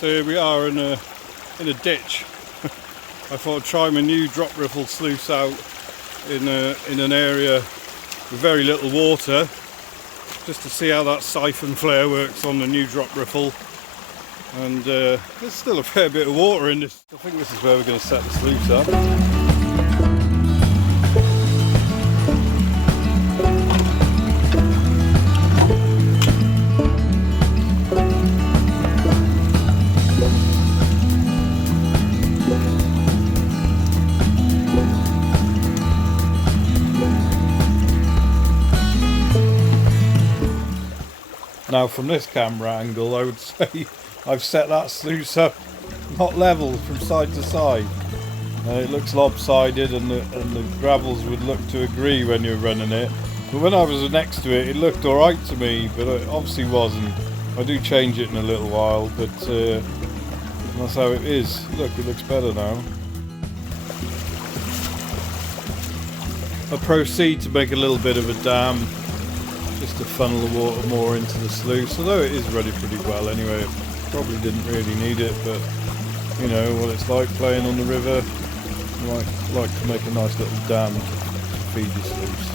So here we are in a ditch. I thought I'd try my new drop riffle sluice out in an area with very little water, just to see how that siphon flare works on the new drop riffle. And there's still a fair bit of water in this. I think this is where we're going to set the sluice up. Now from this camera angle, I would say I've set that sluice up not level from side to side. It looks lopsided, and the gravels would look to agree when you're running it. But when I was next to it, it looked alright to me, but it obviously wasn't. I do change it in a little while, but that's how it is. Look, it looks better now. I proceed to make a little bit of a dam, just to funnel the water more into the sluice, although it is running pretty well anyway. It probably didn't really need it, but you know what it's like playing on the river. You like to make a nice little dam to feed your sluice.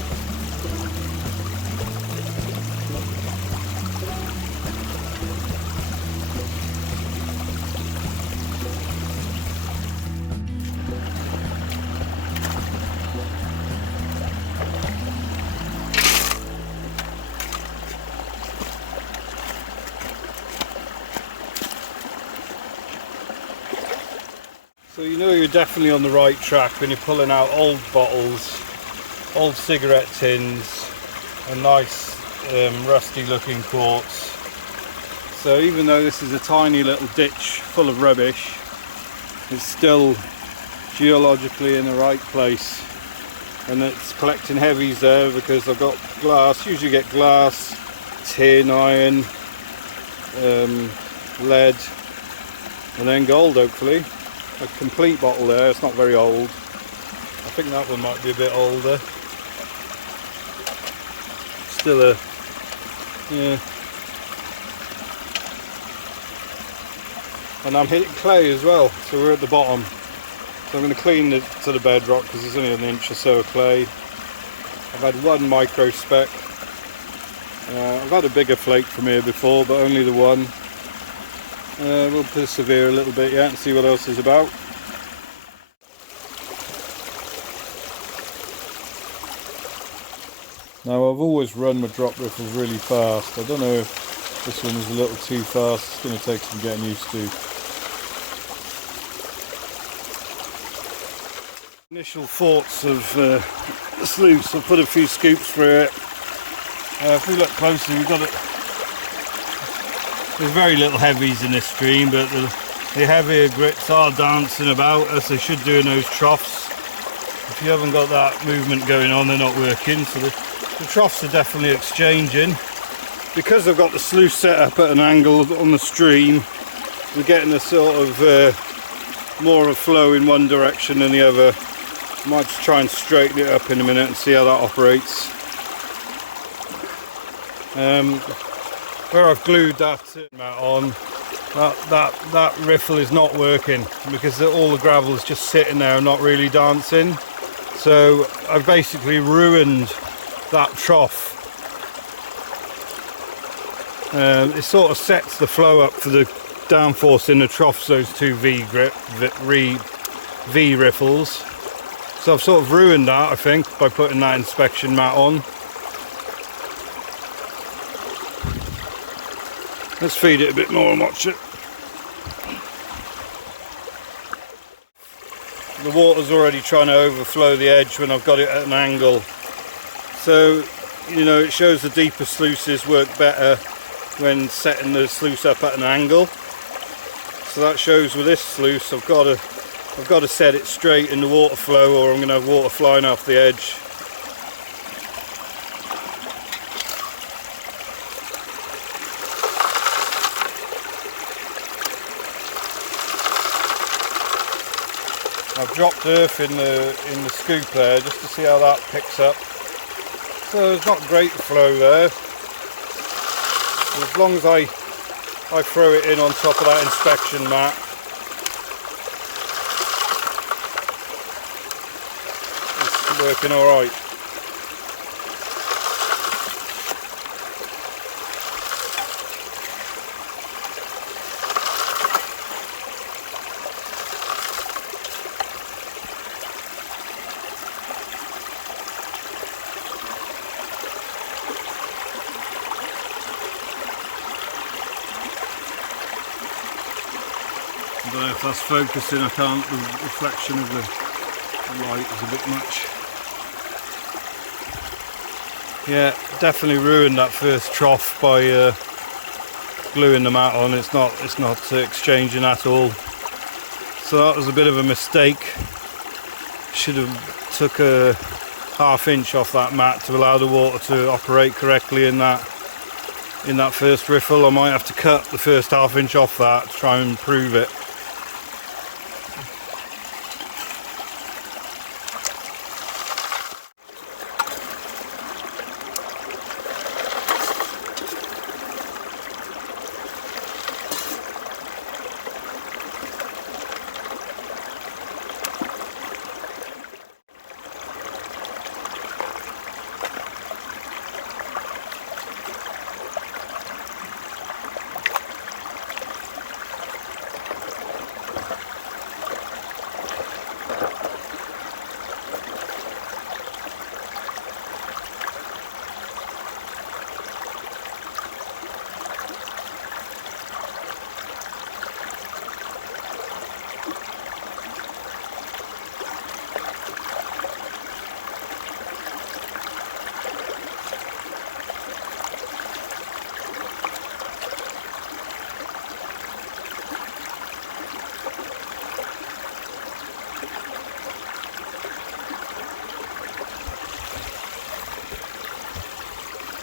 So you know you're definitely on the right track when you're pulling out old bottles, old cigarette tins, and nice rusty looking quartz. So even though this is a tiny little ditch full of rubbish, it's still geologically in the right place, and it's collecting heavies there because I've got glass. Usually get glass, tin, iron, lead, and then gold hopefully. A complete bottle there, it's not very old. I think that one might be a bit older. Still yeah. And I'm hitting clay as well, so we're at the bottom. So I'm going to clean it to the bedrock because there's only an inch or so of clay. I've had one micro speck. I've had a bigger flake from here before, but only the one. We'll persevere a little bit yet and see what else is about. Now I've always run my drop riffles really fast. I don't know if this one is a little too fast. It's going to take some getting used to. Initial thoughts of the sluice. I've put a few scoops through it. If we look closely, we've got it. There's very little heavies in this stream, but the heavier grits are dancing about, as they should do in those troughs. If you haven't got that movement going on, they're not working. So the troughs are definitely exchanging. Because I've got the sluice set up at an angle on the stream, we're getting a sort of more of a flow in one direction than the other. I might just try and straighten it up in a minute and see how that operates. Where I've glued that mat on, that riffle is not working because all the gravel is just sitting there and not really dancing. So I've basically ruined that trough. It sort of sets the flow up for the downforce in the troughs, those two V riffles. So I've sort of ruined that, I think, by putting that inspection mat on. Let's feed it a bit more and watch it. The water's already trying to overflow the edge when I've got it at an angle. So, you know, it shows the deeper sluices work better when setting the sluice up at an angle. So that shows with this sluice I've got to set it straight in the water flow, or I'm going to have water flying off the edge. I've dropped earth in the scoop there just to see how that picks up. So there's not great flow there. As long as I I throw it in on top of that inspection mat. It's working alright. I don't know if that's focusing, I can't, the reflection of the light is a bit much. Yeah, definitely ruined that first trough by gluing the mat on. It's not exchanging at all. So that was a bit of a mistake. Should have took a ½ inch off that mat to allow the water to operate correctly in that first riffle. I might have to cut the first ½ inch off that to try and improve it.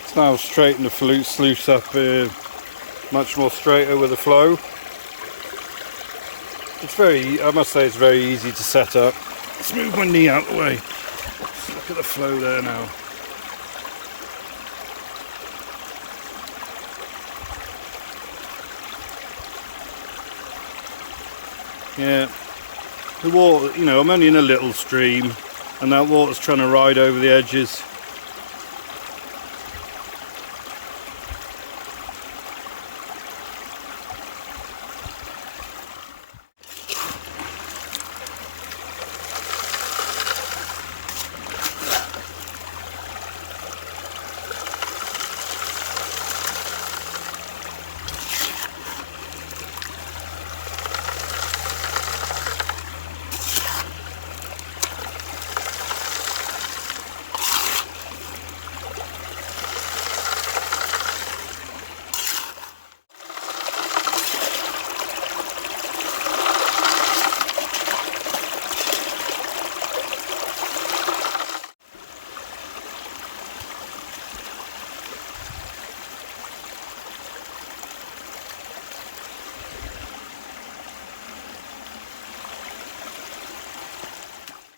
It's now straightened the sluice up much more straighter with the flow. It's I must say it's very easy to set up. Let's move my knee out of the way. Let's look at the flow there now. Yeah, the water, you know, I'm only in a little stream and that water's trying to ride over the edges.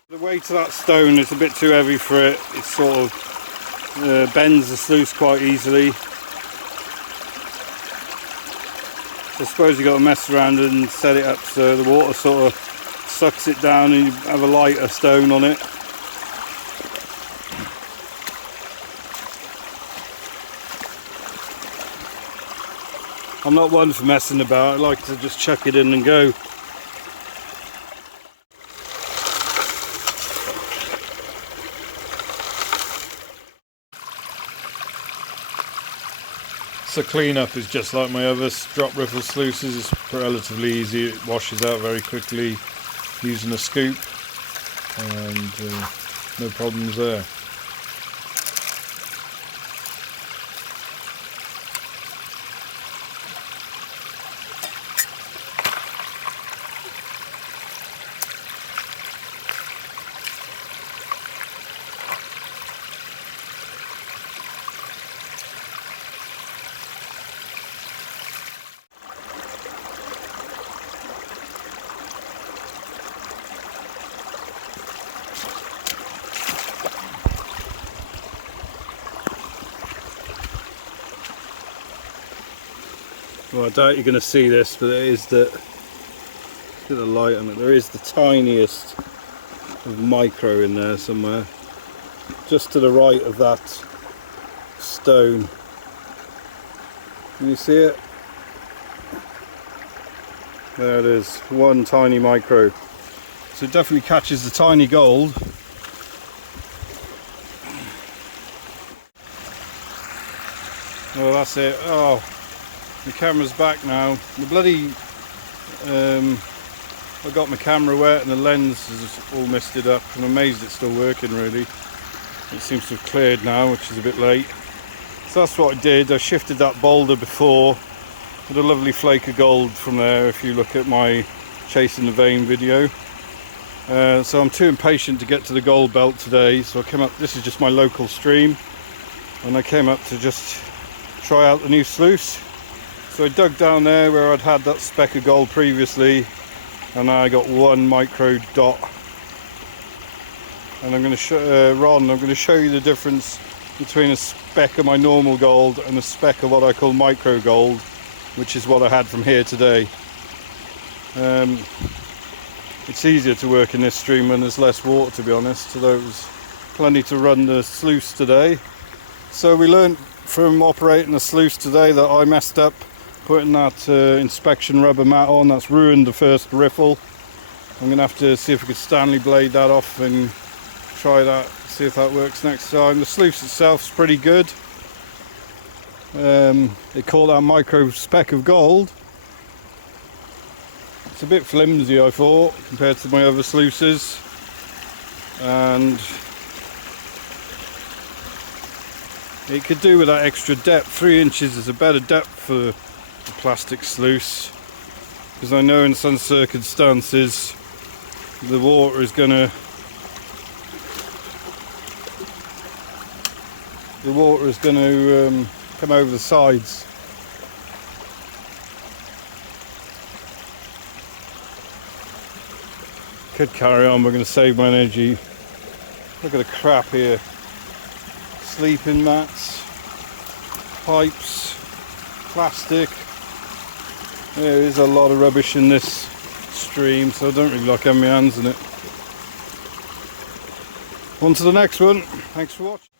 The weight of that stone is a bit too heavy for it. It sort of bends the sluice quite easily. So I suppose you've got to mess around and set it up so the water sort of sucks it down and you have a lighter stone on it. I'm not one for messing about. I like to just chuck it in and go. So cleanup is just like my other drop riffle sluices. It's relatively easy. It washes out very quickly using a scoop, and no problems there. Well, I doubt you're going to see this, but it is the, get the light on it, there is the tiniest of micro in there somewhere, just to the right of that stone. Can you see it? There it is, one tiny micro. So it definitely catches the tiny gold. Well, that's it. Oh, the camera's back now. The bloody I got my camera wet and the lens is all misted up. I'm amazed it's still working really. It seems to have cleared now, which is a bit late. So that's what I did. I shifted that boulder before. Had a lovely flake of gold from there if you look at my Chasing the Vein video. So I'm too impatient to get to the Goldbelt today, so I came up, this is just my local stream, and I came up to just try out the new sluice. So I dug down there where I'd had that speck of gold previously, and I got one micro dot. And I'm going to show Ron, I'm going to show you the difference between a speck of my normal gold and a speck of what I call micro gold, which is what I had from here today. It's easier to work in this stream when there's less water, to be honest, so there was plenty to run the sluice today. So we learned from operating the sluice today that I messed up putting that inspection rubber mat on. That's ruined the first riffle. I'm going to have to see if I could Stanley blade that off and try that, see if that works next time. The sluice itself is pretty good. They call that micro speck of gold. It's a bit flimsy, I thought, compared to my other sluices, and it could do with that extra depth. 3 inches is a better depth for the plastic sluice, because I know in some circumstances the water is going to come over the sides. Could carry on, we're going to save my energy. Look at the crap here. Sleeping mats, pipes, plastic. There is a lot of rubbish in this stream, so I don't really like having my hands in it. On to the next one. Thanks for watching.